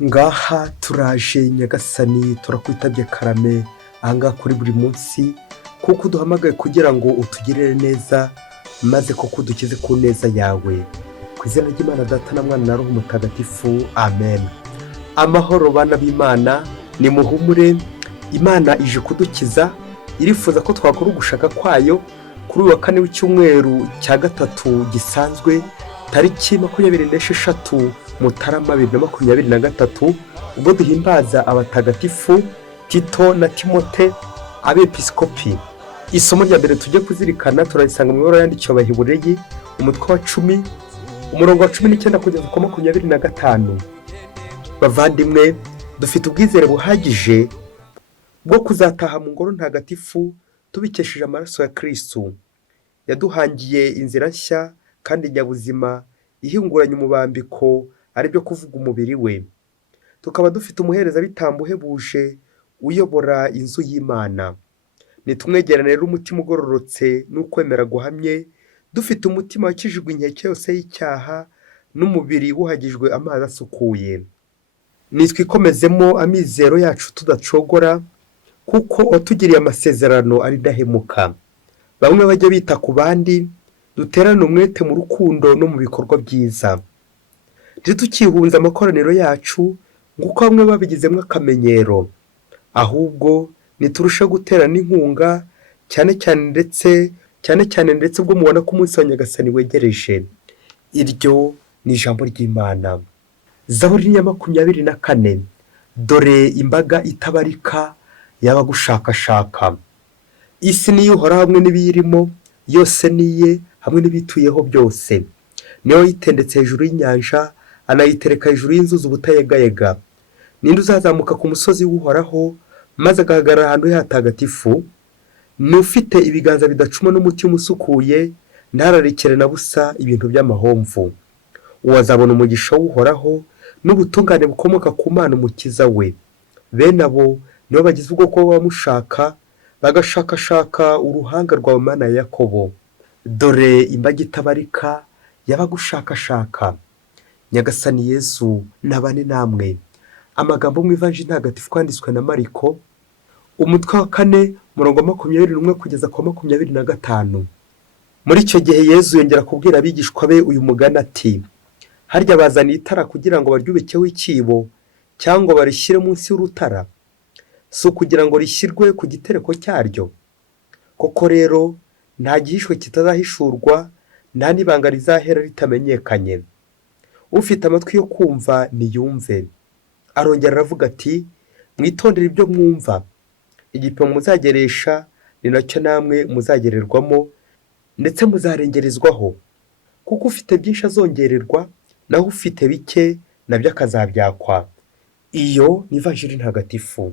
ngaha turaje nyagasani turakwitabye karame ahangaha kuri buri munsi kuko uduhamagaye kugira ngo utugirire neza maze kuko udukize ku neza yawe ku izina ry'Imana Data na Mwana na Roho Mutagatifu amen. Amahoro bana b'Imana, ni muhumure, Imana ije kudukiza, irifuza ko twakora ugushaka kwayo kuri uyu wa kane w'icyumweru cya gatatu gisanzwe tariki 26 Mutarama 2023, ubwo duhimbaza abatagatifu Tito na Timote abepiskopi. Isomo rya mbere tujye kuzirikana turarisanga mu ibaruwa yandikiwe Abahebureyi umutwe wa 10 umurongo wa 19 kugeza ku 25. Bavandimwe, dufite ubwizere buhagije bwo kuzataha mu ngoro ntagatifu tubikesheje amaraso ya Kristo. Yaduhangiye inzira nshya kandi nyabuzima ihinguranye umubambiko, ari byo kuvuga umubiri we. Tukaba dufite umuherezabitambo uhebuje uyobora inzu y'Imana. Nitumwegerane rero umutima ugororotse n'ukwemera guhamye, dufite umutima wakijijwe inkeke yose y'icyaha n'umubiri wuhagijwe amazi asukuye. Nitwikomezemo amizero yacu tudacogora, kuko watugiriye amasezerano ari dahemuka. Bamwe bajya bita ku bandi, duterane umwete mu rukundo no mu bikorwa byiza. Ntitukihunze amakoraniro yacu nguko bamwe babigizemo akamenyero, ahubwo niturusha guterana inkunga cyane cyane ndetse ubwo mubona ko umunsi wa Nyagasani wegereje. Iryo ni ijambo ry'Imana. Zaburi ya 24. Dore imbaga itabarika y'abagushakashaka. Isi niyo Uhoraho hamwe n'ibiyirimo, yose niye hamwe n'ibituyeho byose. Niyo yitendetse hejuru y'inyanja, anayitereka hejuru y'inzuzi ubutayegayega. Ninde uzazamuka ku musozi w'Uhoraho maze agahagarara ahantu hatagatifu? N'ufite ibiganza bidacuma n'umutima usukuye, ntararikire na busa ibintu by'amahomvu. Uwo azabona umugisha w'Uhoraho n'ubutungane bukomoka ku Mana umukiza we. Bene abo nibo bagize ubwoko b'abamushaka, bagashakashaka uruhanga rwa Mana ya Yakobo. Dore imbaga itabarika y'abagushakashaka. Nyagasani Yesu nabane namwe. Amagambo mu Ivanjili ntagatifu kwanditswe na Mariko umutwe wa 4 umurongo wa 21 kugeza ku 25. Muri icyo gihe Yesu yongera kubwira abigishwa be uyu mugani ati: harya bazaniye itara kugira ngo baryubikeho ikibo cyangwa barishyire munsi y'urutara, si ukugira ngo rishyirwe ku gitereko cyaryo? Koko rero nta gihishwe kitazahishurwa, nta n'ibanga rizahera ritamenyekanye. Ufite amatwi yo kumva niyumve. Arongera aravuga ati: mwitondere ibyo mwumva. Igipimo muzageresha ni nacyo namwe muzagererwamo, ndetse muzarengerezwaho. Kuko ufite byinshi azongererwa, naho ufite bike nabyo akazabyakwa. Iyo ni Ivanjili ntagatifu.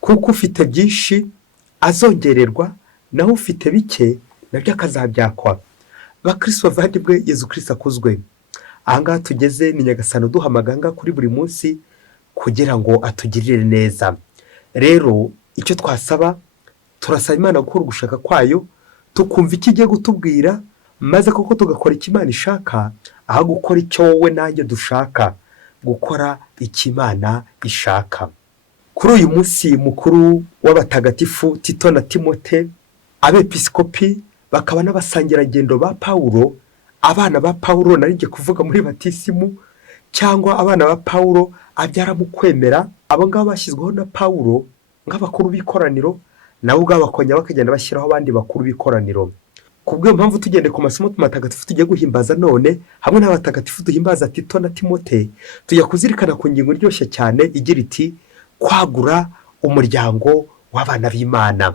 Kuko ufite byinshi azongererwa, naho ufite bike nabyo akazabyakwa. Bakristo bavandimwe, Yezu Kristo akuzwe. Ahangaha tugeze ni Nyagasani uduhamagara kuri buri munsi kugira ngo atugirire neza. Rero icyo twasaba, turasaba Imana gukora ugushaka kwayo, tukumva icyo igiye gutubwira, maze koko tugakora icyo Imana ishaka, aho gukora icyo wowe nanjye dushaka, gukora icyo Imana ishaka. Kuri uyu munsi mukuru w'abatagatifu Tito na Timote abepiskopi, bakaba n'abasangirangendo ba Pawulo, abana ba Pawulo narinjye kuvuga muri batisimu, cyangwa abana ba Pawulo abyara mu kwemera. Abo ngabo bashyizweho na Pawulo nk'abakuru b'ikoraniro, nabo ubwabo bakongera bakagenda bashyiraho abandi bakuru b'ikoraniro. Kubw'iyo mpamvu tugende ku masomo matagatifu tugiye guhimbaza none hamwe n'abatagatifu duhimbaza Tito na Timote, tujya kuzirikana ku ngingo iryoshye cyane igira iti: kwagura umuryango w'abana b'Imana.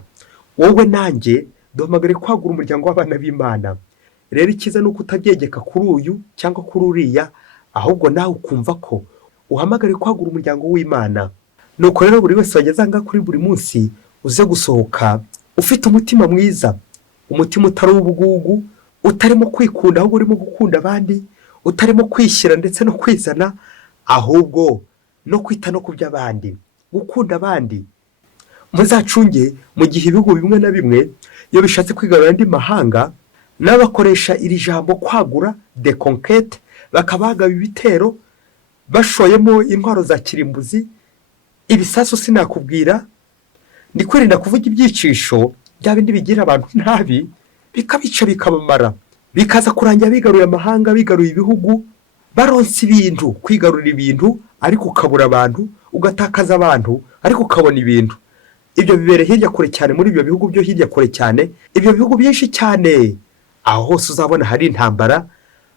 Wowe nanjye duhamagare kwagura umuryango w'abana b'Imana. Rero icyiza ni uko utabyegeka kuri uyu cyangwa kuri uriya, ahubwo nawe ukumva ko uhamagare kwagura umuryango w'Imana. Nuko rero buri wese wageze ahangaha kuri buri munsi uze gusohoka ufite umutima mwiza, umutima utari ubugugu, utarimo kwikunda ahubwo urimo gukunda abandi, utarimo kwishyira ndetse no kwizana, ahubwo no kwita no ku by'abandi, gukunda abandi. Muzacunge mu gihe ibihugu bimwe na bimwe iyo bishatse kwigarurira andi mahanga, n'abakoresha iri jambo kwagura, de conquête, bakabagaba ibitero bashoyemo intwaro za kirimbuzi, ibisasu sinakubwira, ni kwirinda kuvuga ibyicisho bya bindi bigira abantu nabi, bikabica bikabamara, bikaza kurangira bigaruye amahanga, bigaruye ibihugu, baronse ibintu, kwigarurira ibintu ariko ukabura abantu, ugatakaza abantu ariko ukabona ibintu. Ibyo bibere hirya kure cyane, muri ibyo bihugu byo hirya kure cyane, ibyo bihugu byinshi cyane, aho hose uzabona hari intambara,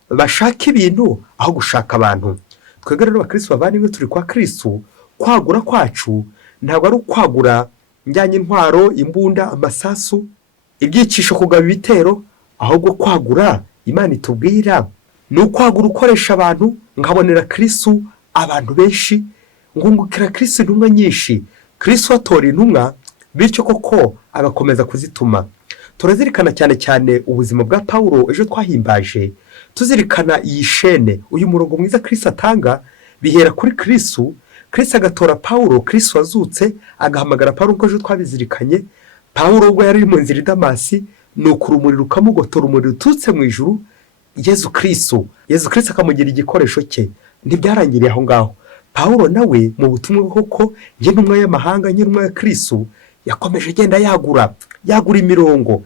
bashaka ibintu aho gushaka abantu. Twebwe rero abakristo bavandimwe turi kwa Kristo, kwagura kwacu ntabwo ari ukwagura njyanye intwaro, imbunda, amasasu, ibyicisho, kugaba ibitero, ahubwo kwagura Imana itubwira ni ukwagura ukoresha abantu, nkabonera Kristo abantu benshi, ngungukira Kristo intumwa nyinshi. Kristo atora intumwa, bityo koko agakomeza kuzituma. Turazirikana cyane cyane ubuzima bwa Pawulo ejo twahimbaje, tuzirikana iyi shene, uyu murongo mwiza Kristo atanga, bihera kuri Kristo. Kristo agatora Pawulo, Kristo wazutse agahamagara Pawulo, uko ejo twabizirikanye. Pawulo ubwo yari mu nzira i Damasi, nuko urumuri rukamugotora, umuriro ututse mu ijuru, Yezu Kristo akamugira igikoresho cye. Ntibyarangiriye aho ngaho. Pawulo nawe mu butumwa koko, intumwa y'amahanga, intumwa ya Kristo, yakomeje agenda yagura imirongo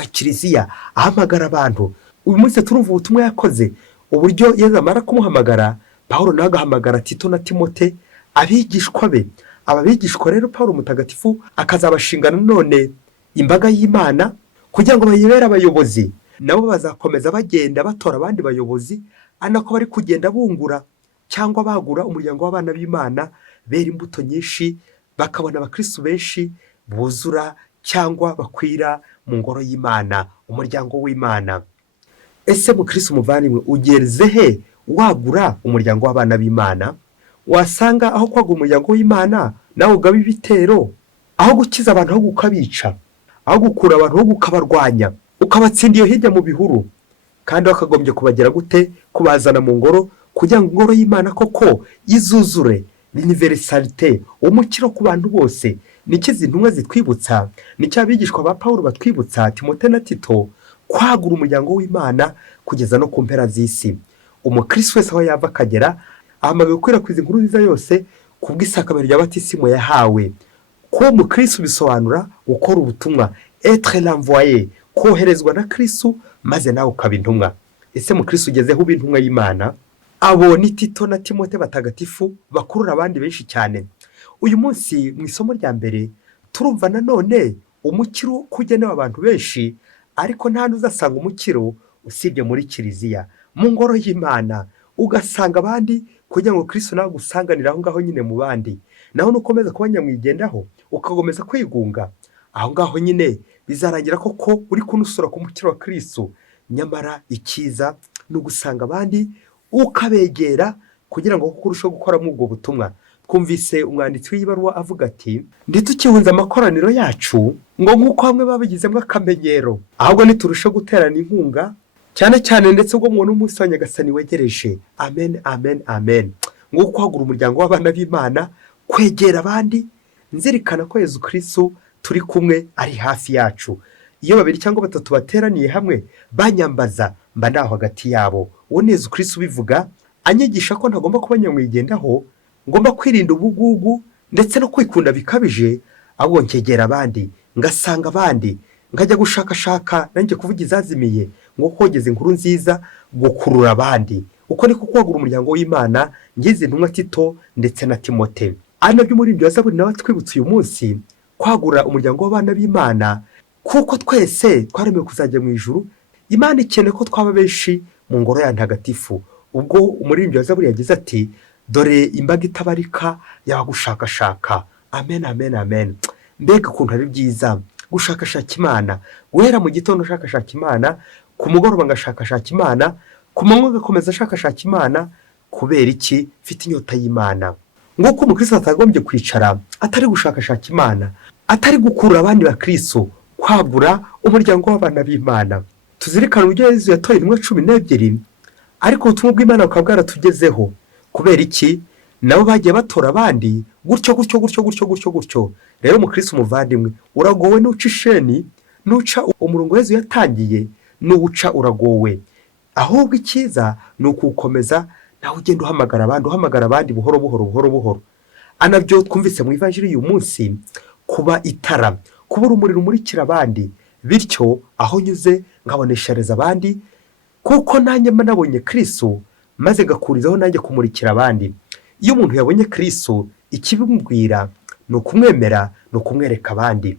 ya kiliziya, ahamagara abantu. Uyu munsi turumva ubutumwa yakoze, uburyo Yezu amara kumuhamagara, Pawulo nawe agahamagara Tito na Timote, abigishwa be. Aba bigishwa rero Pawulo mutagatifu akazabashingana none imbaga y'Imana, kugira ngo bayibere abayobozi. Nabo bazakomeza bagenda batora abandi bayobozi, anako bari kugenda bungura cyangwa bagura umuryango w'abana b'Imana, bera imbuto nyinshi, bakabona abakristo benshi buzura cyangwa bakwira mu ngoro y'Imana, umuryango w'Imana. Ese mukristo muvandimwe, ugeze he wagura umuryango w'abana b'Imana? Wasanga aho kwagura umuryango w'Imana nawe ugaba ibitero, aho gukiza abantu aho gukabica, aho gukura abantu aho gukabarwanya, ukabatsindiye hirya mu bihuru, kandi wakagombye kubagira gute? Kubazana mu ngoro, kugira ngo ingoro y'Imana koko izuzure l'universalité, umukiro ku bantu bose. Niki intumwa zitwibutsa, nicyo abigishwa ba Pawulo batwibutsa, Timote na Tito, kwagura umuryango w'Imana kugeza no ku mpera z'isi. Umukristo wese aho yava akagera, ahamagaye gukwirakwiza inkuru nziza yose kubw'isakramento rya batisimo yahawe. Ko umukristo bisobanura gukora ubutumwa, être l'envoyé, koherezwa na Kristo maze nawe ukaba intumwa. Ese mukristo ugezeho uba intumwa y'Imana? Abo ni Tito na Timote batagatifu bakurura abandi benshi cyane. Uyu munsi mu isomo rya mbere turumva nanone umukiro kugenewe abantu benshi, ariko nta n'uzasanga umukiro usibye muri kiliziya, mu ngoro y'Imana. Ugasanga abandi kugira ngo Kristo nawe gusanganira aho ngaho nyine mu bandi, naho nukomeza kuba nyamwigendaho ukakomeza kwigunga, aho ngaho nyine bizarangira koko uri kunusura ku mukiro wa Kristo. Nyamara ikiza ni ugusanga abandi ukabegera kugira ngo kurushaho gukora mu ubwo butumwa. Twumvise umwanditsi w'ibaruwa avuga ati, nditukihunza amakoraniro yacu ngo nk'uko bamwe babigizemo akamenyero, ahubwo niturushaho guterana inkunga, cyane cyane ndetse ubwo mubona umunsi wa Nyagasani wegereje. Amen, amen, amen. Ngo kwagura umuryango w'abana b'Imana, kwegera abandi, nzirikana ko Yezu Kristo turi kumwe ari hafi yacu. Iyo babiri cyangwa batatu bateraniye hamwe banyambaza, mba ndaho hagati yabo. Uwo ni Yezu Kristo ubivuga, anyigisha ko ntagomba kuba nyamwigendaho, ngomba kwirinda ubugugu ndetse no kwikunda bikabije, ahubwo nkegera abandi, ngasanga abandi, nkajya gushakashaka nanjye kuvuga izazimiye, ngo kogeza inkuru nziza, gukurura abandi. Uko niko kwagura umuryango w'Imana, ngize intumwa Tito ndetse na Timote. Ari nabyo muri ibyo Zaburi nawe twibutse uyu munsi, kwagura umuryango w'abana b'Imana, kuko twese twaremewe kuzajya mu ijuru. Imana ikeneye ko twaba benshi mu ngoro ya ntagatifu. Ubwo umuririmbyi wa Zaburi yagize ati, dore imbaga itabarika y'abagushakashaka. Amen, amen, amen. Mbega ukuntu ari byiza gushakashaka Imana, guhera mu gitondo ushakashaka Imana, ku mugoroba ngashakashaka Imana, ku manywa ngakomeza ashakashaka Imana. Kubera iki? Mfite inyota y'Imana. Nguko umukristo atagombye kwicara atari gushakashaka Imana, atari gukurura abandi ba Kristo, kwagura umuryango w'abana b'Imana. Tuzirikana uburyo Yezu yatoye intumwa 12, ariko ubutumwa bw'Imana bukaba bwaratugezeho. Kubera iki? Nabo bagiye batora abandi gutyo. Rero umukristo umuvandimwe, uragowe n'uca isheni, n'uca umurongo Yezu yatangiye, n'uca uragowe. Ahubwo ikiza ni ukukomeza nawe ugenda uhamagara abandi buhoro buhoro. Anabyo twumvise mu ivanjiri y'uyu munsi, kuba itara, kuba urumuri rumurikira abandi, bityo aho nyuze nkaboneshereza abandi, kuko nanjye mba nabonye Kristo maze gakurizaho nanjye kumurikira abandi. Iyo umuntu yabonye Kristo, ikibimubwira ni ukumwemera, ni ukumwereka abandi.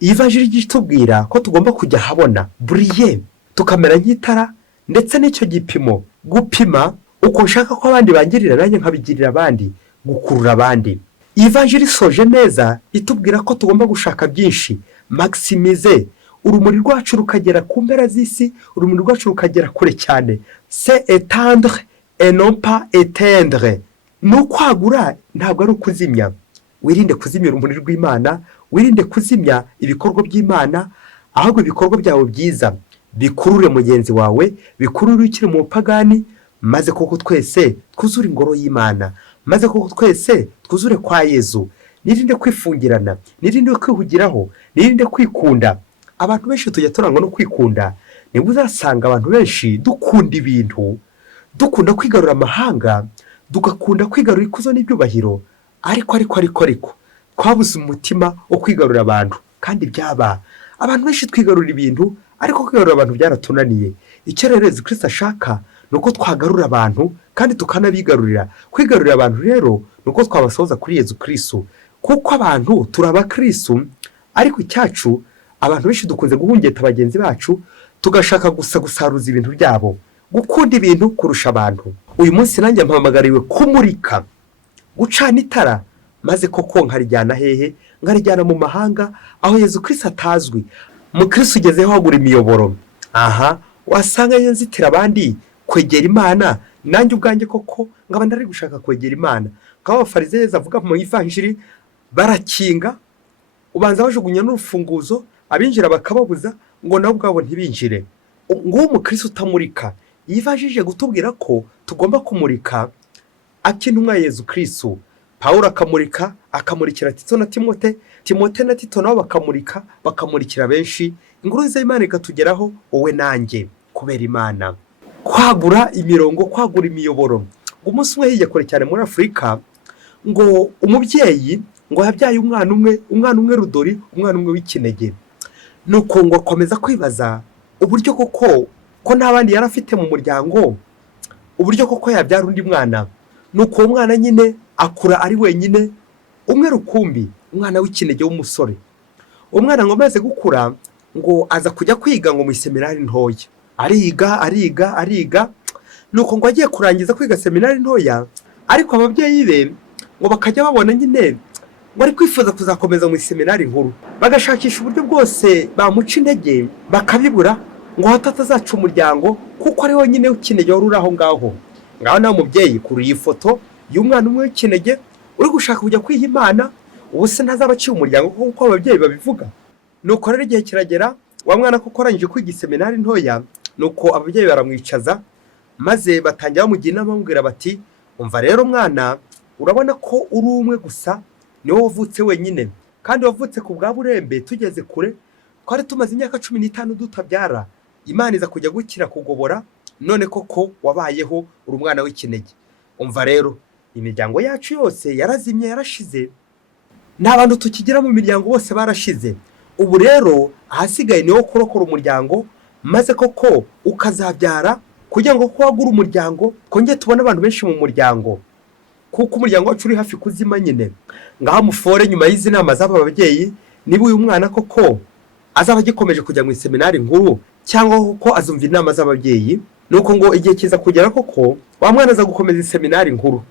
Iyi vanjiri itubwira ko tugomba kujya ahabona buriye, tukamera nk'itara, ndetse n'icyo gipimo gupima uko nshaka ko abandi bangirira nanjye nkabigirira abandi, gukurura abandi. Iyi vanjiri isoje neza itubwira ko tugomba gushaka byinshi, maximize urumuri rwacu rukagera ku mpera z'isi, urumuri rwacu rukagera kure cyane. C'est étendre et non pas éteindre. Ni ukwagura, ntabwo ari ukuzimya. Wirinde kuzimya urumuri rw'Imana, wirinde kuzimya ibikorwa by'Imana, ahubwo ibikorwa byawe byiza bikurure mugenzi wawe, bikurure ukiri mu pagani, maze koko twese twuzure ingoro y'Imana, maze koko twese twuzure kwa Yezu. Nirinde kwifungirana, nirinde kwihugiraho, nirinde kwikunda. Abantu benshi tujya turangwa no kwikunda. Nibwo uzasanga abantu benshi dukunda ibintu, dukunda kwigarura amahanga, dugakunda kwigarura ikuzo n'ibyubahiro, ariko twabuze umutima wo kwigarura abantu. Kandi byaba abantu benshi twigarura ibintu, ariko kwigarura abantu byaratunaniye. Icyo rero Yezu Kristo ashaka ni uko twagarura abantu kandi tukanabigarurira. Kwigarurira abantu rero ni uko twabasohoza kuri Yezu Kristo, kuko abantu turaba Kristo, ariko icyacu abantu benshi dukunze guhungeta bagenzi bacu, tugashaka gusa gusaruza ibintu byabo, gukunda ibintu kurusha abantu. Uyu munsi nanjye mpamagariwe kumurika, gucana itara, maze koko nkarijyana hehe? Nkarijyana mu mahanga, aho Yezu Kristo atazwi. Mu Kristo ugezeho wagura imiyoboro, wasanga yenzitira abandi kwegera Imana. Nanjye ubwanjye koko nkaba ndari gushaka kwegera Imana. Nk'abafarizeyi avuga mu ivanjiri, barakinga, ubanza bajugunya n'urufunguzo, abinjira bakababuza ngo nabo ubwabo ntibinjire. Ngo umukristo utamurika, yivajije gutubwira ko tugomba kumurika akintumwa Yezu Kristo. Pawulo akamurika, akamurikira Tito na Timote, Timote na Tito nabo bakamurikira benshi. Inkuru y'Imana ikatugeraho wowe nanjye, kubera Imana. Kwagura imirongo, kwagura imiyoboro. Umunsi umwe hirya kure cyane muri Afurika, ngo umubyeyi ngo yabyaye umwana umwe rudori, umwana umwe w'ikinege. Nuko ngo akomeza kwibaza uburyo koko ko n'abandi yari afite mu muryango, uburyo koko yabyara undi mwana. Nuko uwo mwana nyine akura ari wenyine, umwe rukumbi, umwana w'ikinege w'umusore. Umwana ngo amaze gukura, ngo aza kujya kwiga ngo mu seminari ntoya. Ariga. Nuko ngo agiye kurangiza kwiga seminari ntoya, ariko ababyeyi be ngo bakajya babona nyine ngo ari kwifuza kuzakomeza mu seminari nkuru. Bagashakisha uburyo bwose bamuca intege, bakabibura, ngo hatazaca umuryango, kuko ari wenyine w'ikinege wari uri aho ngaho. Ngaho nawe mubyeyi, kuri iyi foto y'umwana umwe w'ikinege uri gushaka kujya kwiha Imana, ubu se ntazaba aciye umuryango kuko ababyeyi babivuga. Nuko rero igihe kiragera, wa mwana kuko arangije kwiga seminari ntoya, nuko ababyeyi baramwicaza, maze batangira bamugira inama bamubwira bati, umva rero mwana, urabona ko uri umwe gusa, niwe wavutse wenyine, kandi wavutse ku bwa burembe, tugeze kure, twari tumaze imyaka 15 dutabyara. Imana iza kujya gukira kugobora, none koko wabayeho uri umwana w'ikinege. Umva rero, imiryango yacu yose yarazimye, yarashize, nta bantu tukigira mu miryango, bose barashize. Ubu rero ahasigaye niwo kurokora umuryango, maze koko ukazabyara, kugira ngo ko wagura umuryango, kongeye tubone abantu benshi mu muryango, kuko umuryango wacu uri hafi kuzima nyine. Ngaho mufore nyuma y'izi nama z'aba babyeyi, niba uyu mwana koko azaba gikomeje kujya mu seminari nkuru, cyangwa koko azumva inama z'ababyeyi. Nuko ngo igihe kiza kugera koko wa mwana aza gukomeza seminari nkuru.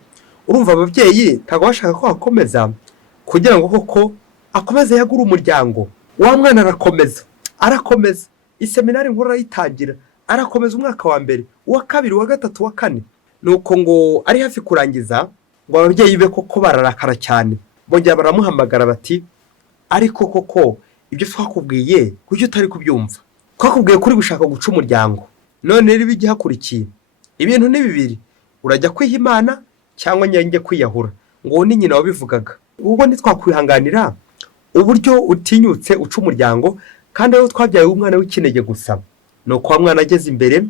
Urumva ababyeyi ntago bashaka ko akomeza, kugira ngo koko akomeze yagura umuryango. Wa mwana arakomeza iseminari nkuru arayitangira, arakomeza umwaka wa mbere, uwa kabiri, uwa gatatu, uwa kane. Nuko ngo ari hafi kurangiza, ngo ababyeyi be koko bararakara cyane, bongera baramuhamagara bati, ariko koko ibyo twakubwiye kuki utari kubyumva? Twakubwiye kuri gushaka guca umuryango, none rero ibigihakurikiye ibintu ni bibiri, urajya kwiha Imana cyangwa nyange kwiyahura. Ngo ni nyina wabivugaga. Ubwo ntitwakwihanganira uburyo utinyutse uca umuryango, kandi aho twabyaye umwana w'ikinege gusa. Nuko wa mwana ageze imbere,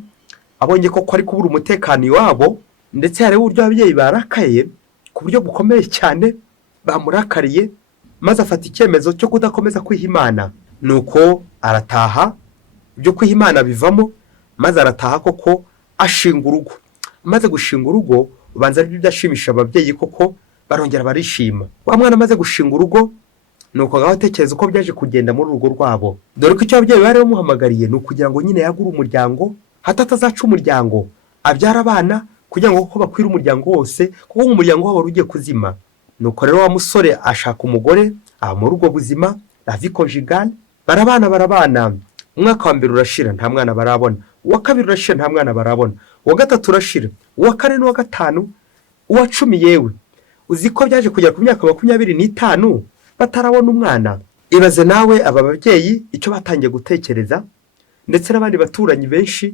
abonye ko ari kubura umutekano iwabo, ndetse hari uburyo ababyeyi barakaye ku buryo bukomeye cyane, bamurakariye maze afata icyemezo cyo kudakomeza kwiha Imana. Nuko arataha, ibyo kwiha Imana bivamo, maze arataha koko ashinga urugo. Amaze gushinga urugo, ubanza aribyo byashimisha ababyeyi koko, barongera barishima. Wa mwana amaze gushinga urugo, nuko ngaho atekereza uko byaje kugenda muri urugo rwabo. Dore ko icyo ababyeyi bari bamuhamagariye ni ukugira ngo nyine yagure umuryango, hato atazaca umuryango, abyara abana kugira ngo koko bakwire umuryango wose, kuko umuryango wabo wari ugiye kuzima. Nuko rero wa musore ashaka umugore, aba muri ubwo buzima, la vie conjugale, barabana. Umwaka wa mbere urashira, nta mwana barabona. Uwa kabiri urashira, nta mwana barabona. Uwa gatatu urashira, uwa kane n'uwa gatanu, uwa cumi yewe. Uzi ko byaje kugera ku myaka 25 batarabona umwana. Ibaze nawe aba babyeyi icyo batangiye gutekereza, ndetse n'abandi baturanyi benshi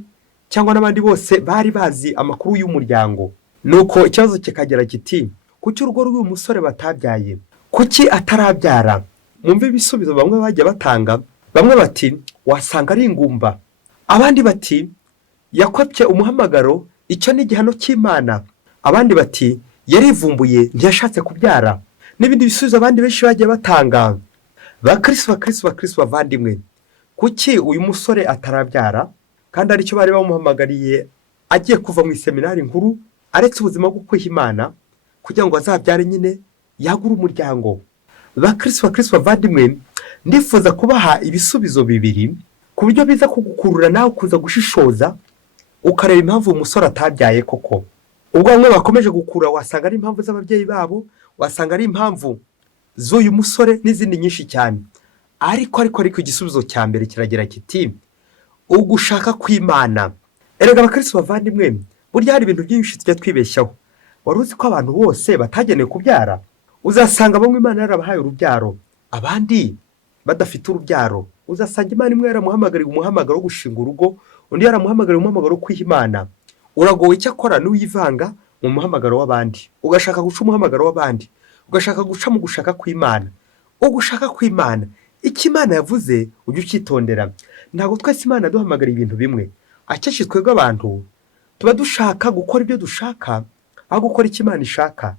cyangwa n'abandi bose bari bazi amakuru y'umuryango. Nuko ikibazo kikagera kiti, kuki urugo rw'uyu musore batabyaye? Kuki atarabyara? Mumve ibisubizo bamwe bajya batanga. Bamwe bati wasanga ari ingumba, abandi bati yakwapye umuhamagaro, icyo ni igihano cy'Imana, abandi bati yarivumbuye ntiyashatse kubyara, n'ibindi bisubizo abandi benshi bagiye batanga. Bakristo bavandimwe, kuki uyu musore atarabyara kandi aricyo bari bamuhamagariye agiye kuva mu iseminari nkuru, aretse ubuzima bwo kwiha Imana kugira ngo azabyare nyine yagure umuryango? Bakristo bavandimwe, ndifuza kubaha ibisubizo bibiri ku buryo biza kugukurura nawe kuza gushishoza ukareba impamvu umusore atabyaye koko. Ubwo bamwe bakomeje gukura, wasanga ari impamvu z'ababyeyi babo, wasanga ari impamvu z'uyu musore n'izindi nyinshi cyane. Ariko igisubizo cya mbere kiragira kiti, ugushaka kw'Imana. Erega abakristo bavandimwe, burya hari ibintu byinshi tujya twibeshyaho. Wari uzi ko abantu bose batagenewe kubyara? Uzasanga bamwe Imana yarabahaye urubyaro, abandi badafite urubyaro. Uzasanga Imana imwe yaramuhamagariye umuhamagaro wo gushinga urugo, undi yaramuhamagariye umuhamagaro wo kwiha Imana. Uragowe icyakora n'uyivanga mu muhamagaro w'abandi, ugashaka guca umuhamagaro w'abandi, ugashaka guca mu gushaka kw'Imana. Ugushaka kw'Imana, icyo Imana yavuze ujye ucyitondera. Ntabwo twese Imana duhamagara ibintu bimwe. Akenshi twebwe abantu tuba dushaka gukora ibyo dushaka aho gukora icyo Imana ishaka.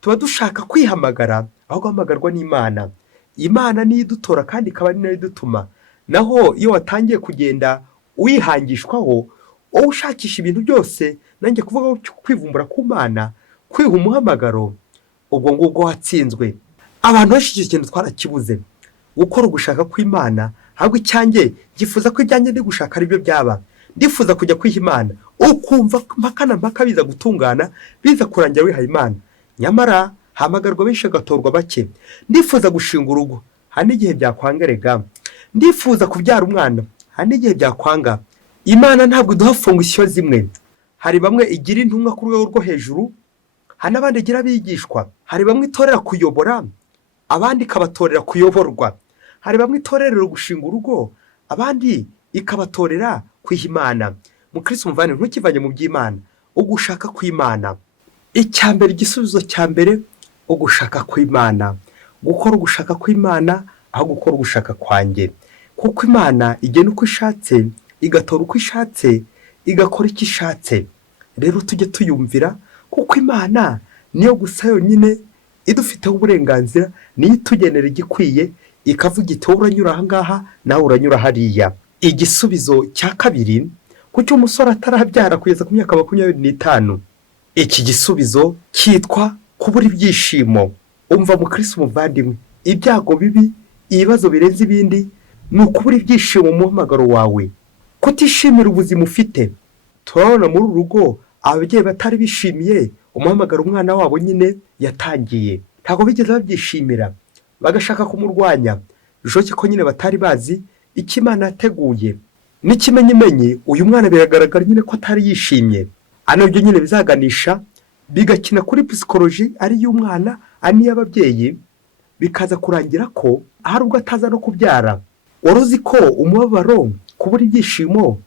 Tuba dushaka kwihamagara aho guhamagarwa n'Imana. Imana niyo idutora kandi ikaba ari nayo idutuma. Naho iyo watangiye kugenda wihangishwaho, wowe ushakisha ibintu byose, nanjye kuvuga kwivumbura ku Mana, kwiha umuhamagaro, ubwo ngubwo watsinzwe. Abantu benshi icyo kintu twarakibuze, gukora ugushaka kw'Imana. Ahubwo icyanjye gifuza ko ibyanjye ndi gushaka ari byo byaba. Ndifuza kujya kwiha Imana, ukumva mpaka biza gutungana, biza kurangira wihaye Imana. Nyamara hamagarwa benshi agatorwa bake. Ndifuza gushinga urugo, hari n'igihe byakwangerega. Ndifuza kubyara umwana, hari n'igihe byakwanga. Imana ntabwo iduha fungisiyo zimwe. Hari bamwe igira intumwa ku rwego rwo hejuru, hari n'abandi igira abigishwa. Hari bamwe itorera kuyobora, abandi ikabatorera kuyoborwa. Hari bamwe itorera gushinga urugo, abandi ikabatorera kwiha Imana. Mukristo muvane, ntukivanye mu by'Imana, ugushaka kw'Imana. Icyambere, igisubizo cya mbere, ugushaka kw'Imana. Gukora ugushaka kw'Imana aho gukora ugushaka kwanjye, kuko Imana igena uko ishatse, igatora uko ishatse, igakora icyo ishatse. Rero tujye tuyumvira, kuko Imana niyo gusa yonyine idufiteho uburenganzira, niyo itugenera igikwiye, ikavuga iti wowe uranyura aha ngaha, nawe uranyura hariya. Igisubizo cya kabiri, kuki umusore atarabyara kugeza ku myaka 25? Iki gisubizo cyitwa kubura ibyishimo. Umva mukristo muvandimwe, ibyago bibi, ibibazo birenze ibindi, ni ukubura ibyishimo mu muhamagaro wawe, kutishimira ubuzima ufite. Turabona muri uru rugo ababyeyi batari bishimiye umuhamagaro umwana wabo nyine yatangiye. Ntabwo bigeze babyishimira, bagashaka kumurwanya. Bishoboke ko nyine batari bazi icyo Imana yateguye. N'ikimenyimenyi, uyu mwana biragaragara nyine ko atari yishimye. Anabyo nyine bizaganisha bigakina kuri psikoloji ari y'umwana, ari y'ababyeyi, bikaza kurangira ko hari ubwo ataza no kubyara. Wari uzi ko umubabaro, kubura ibyishimo,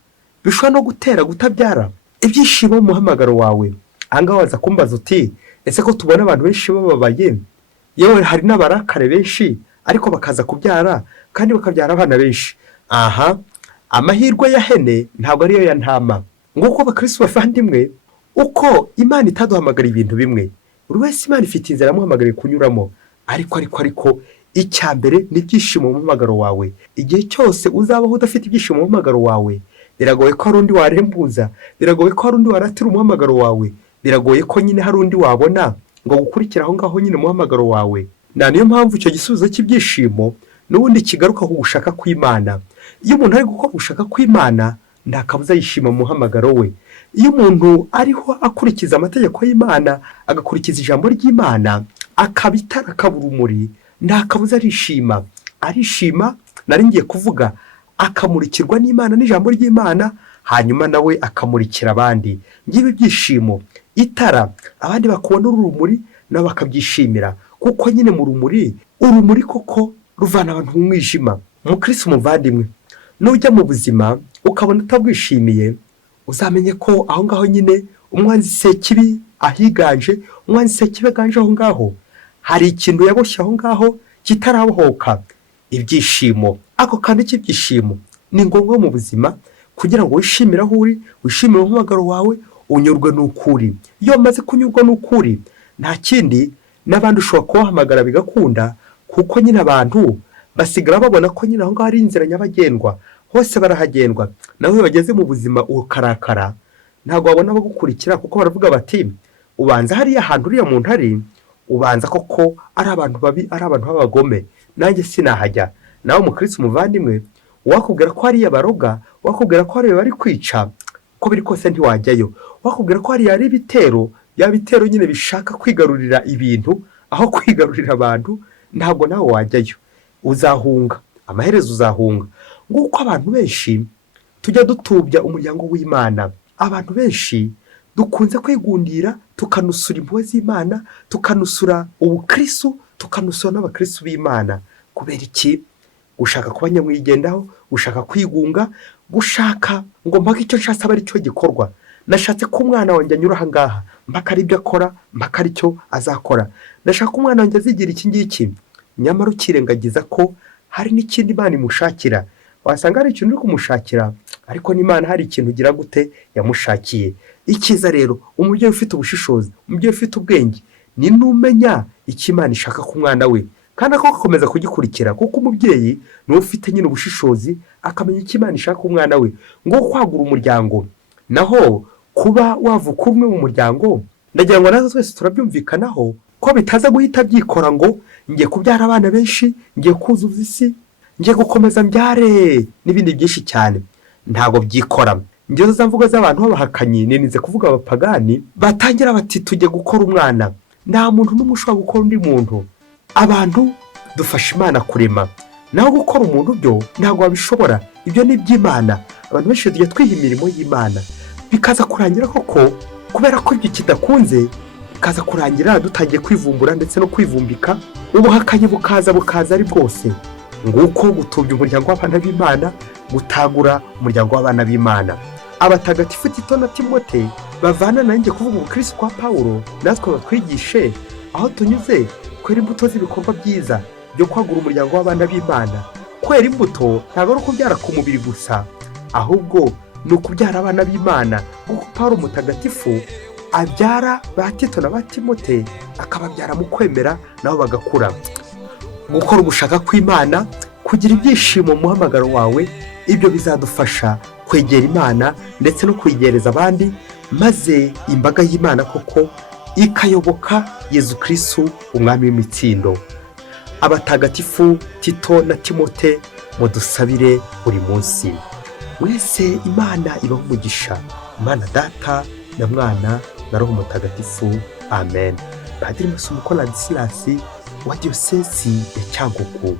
bishobora no gutera kutabyara? Ibyishimo mu muhamagaro wawe. Ahangaha waza kumbaza uti, ese ko tubona abantu benshi bababaye, yewe hari n'abarakare benshi, ariko bakaza kubyara kandi bakabyara abana benshi? Aha, amahirwe ya hene ntabwo ariyo ya ntama. Nguko abakristo bavandimwe, uko imana itaduhamagara ibintu bimwe, buri wese imana ifite inzira yamuhamagariye kunyuramo, ariko icya mbere ni ibyishimo mu muhamagaro wawe. Igihe cyose uzabaho udafite ibyishimo mu muhamagaro wawe, biragoye ko hari undi warembuza, biragoye ko hari undi waratira umuhamagaro wawe, biragoye ko nyine hari undi wabona ngo gukurikira aho ngaho nyine umuhamagaro wawe. Niyo mpamvu icyo gisubizo cy'ibyishimo n'ubundi kigaruka ku gushaka kw'Imana. Iyo umuntu ari gukora gushaka kw'Imana, nta kabuza yishima mu muhamagaro we. Iyo umuntu ariho akurikiza amategeko y'Imana, agakurikiza ijambo ry'Imana, akaba itara akaba urumuri, nta kabuza arishima. Nari ngiye kuvuga akamurikirwa n'Imana n'ijambo ry'Imana, hanyuma nawe akamurikira abandi. Ngibi ibyishimo, itara abandi bakubona urumuri nabo bakabyishimira, kuko nyine mu urumuri koko ruvana abantu mu mwijima. Mukristo umuvandimwe, nujya mu buzima ukabona utabwishimiye, uzamenye ko aho ngaho nyine umwanzi sekibi ahiganje, umwanzi sekibi aganje aho ngaho, hari ikintu yaboshye aho ngaho kitarabohoka. Ibyishimo, ako kandi cy'ibyishimo ni ngombwa mu buzima kugira ngo wishimire aho uri, wishimire umuhamagaro wawe, unyurwe n'ukuri. Iyo umaze kunyurwa n'ukuri, nta kindi n'abandi ushobora kubahamagara bigakunda, kuko nyine abantu basigara babona ko nyine aho ngaho ari inzira nyabagendwa, hose barahagendwa. Nawe iyo bageze mu buzima ukarakara, ntabwo babona bagukurikira, kuko baravuga bati ubanza hariya ahantu uriya muntu ari, ubanza koko ari abantu babi, ari abantu b'abagome, nanjye sinahajya. Nawe umukristo umuvandimwe, wakubwira ko hariya baroga, wakubwira ko hariya bari kwica, ko biri kose ntiwajyayo. Wakubwira ko hariya ari ibitero, bya bitero nyine bishaka kwigarurira ibintu aho kwigarurira abantu, ntabwo nawe wajyayo, uzahunga, amaherezo uzahunga. Nguko abantu benshi tujya dutubya umuryango w'Imana, abantu benshi dukunze kwigundira, tukanusura impuhwe z'Imana, tukanusura ubukristo, tukanusura n'abakristo b'Imana. Kubera iki? Gushaka kuba nyamwigendaho, gushaka kwigunga, gushaka ngo mpaka icyo nshatse aba ari cyo gikorwa. Nashatse ko umwana wanjye anyura aha ngaha, mpaka ari ibyo akora, mpaka ari cyo azakora. Ndashaka umwana wanjye azigira iki ngiki, nyamara ukirengagiza ko hari n'ikindi Imana imushakira. Wasanga hari ikintu uri kumushakira, ariko n'Imana hari ikintu ugira gute yamushakiye. Icyiza rero, umubyeyi ufite ubushishozi, umubyeyi ufite ubwenge, ni numenya icyo Imana ishaka ku mwana we, kandi ako gakomeza kugikurikira, kuko umubyeyi niwe ufite nyine ubushishozi, akamenya icyo Imana ishaka ku mwana we. Ngo kwagura umuryango, naho kuba wavuka umwe mu muryango, ndagira ngo natwe twese turabyumvikanaho ko bitaza guhita byikora ngo ngiye kubyara abana benshi, ngiye kuzuza isi, ngiye gukomeza mbyare n'ibindi byinshi cyane. Ntabwo byikora. Ngezo za mvugo z'abantu b'abahakanyi, ninize kuvuga abapagani, batangira bati tujye gukora umwana. Nta muntu n'umwe ushobora gukora undi muntu. Abantu dufasha Imana kurema, naho gukora umuntu byo ntabwo wabishobora. Ibyo ni iby'Imana. Abantu benshi tujya twiha imirimo y'Imana, bikaza kurangira koko kubera ko ibyo kidakunze, bikaza kurangira dutangiye kwivumbura ndetse no kwivumbika, ubuhakanyi bukaza ari bwose. Nguko gutubya umuryango w'abana b'Imana, gutagura umuryango w'abana b'Imana. Abatagatifu Tito na Timote bavana nanjye kuvuga ubukristo kwa Pawulo, natwe batwigishe aho tunyuze kwera imbuto z'ibikorwa byiza byo kwagura umuryango w'abana b'Imana. Kwera imbuto ntabwo ari ukubyara ku mubiri gusa, ahubwo ni ukubyara abana b'Imana, kuko Pawulo mutagatifu abyara ba Tito na ba Timote, akababyara mu kwemera nabo bagakura. Gukora ugushaka kw'Imana, kugira ibyishimo mu muhamagaro wawe, ibyo bizadufasha kwegera Imana ndetse no kwigereza abandi, maze imbaga y'Imana koko ikayoboka Yezu Kristo umwami w'imitsindo. Abatagatifu Tito na Timote, mudusabire buri munsi. Mwese Imana ibahe umugisha, Imana Data na Mwana na Roho Mutagatifu. Amen. Padiri Masumbuko Ladislas wa Diyosezi ya Cyangugu.